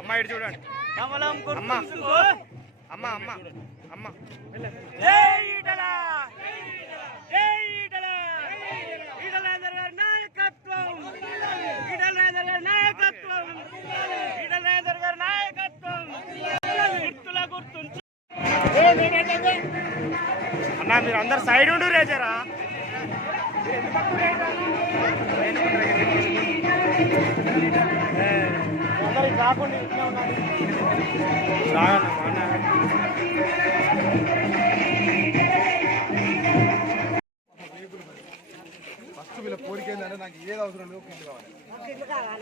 అమ్మ ఇటు చూడండి. అమ్మ. అమ్మ అమ్మ అమ్మ. అన్న మీరు అందరు సైడ్ ఉండు రేజరా. ఫస్ట్ వీళ్ళ కోరిక ఏంటంటే నాకు ఏది అవసరం లేదు ఇల్లు కావాలి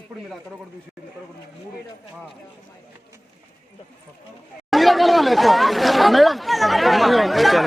ఇప్పుడు మీరు అక్కడ కూడా చూసి ఇక్కడ కూడా మూడు మేడం 我们这种没见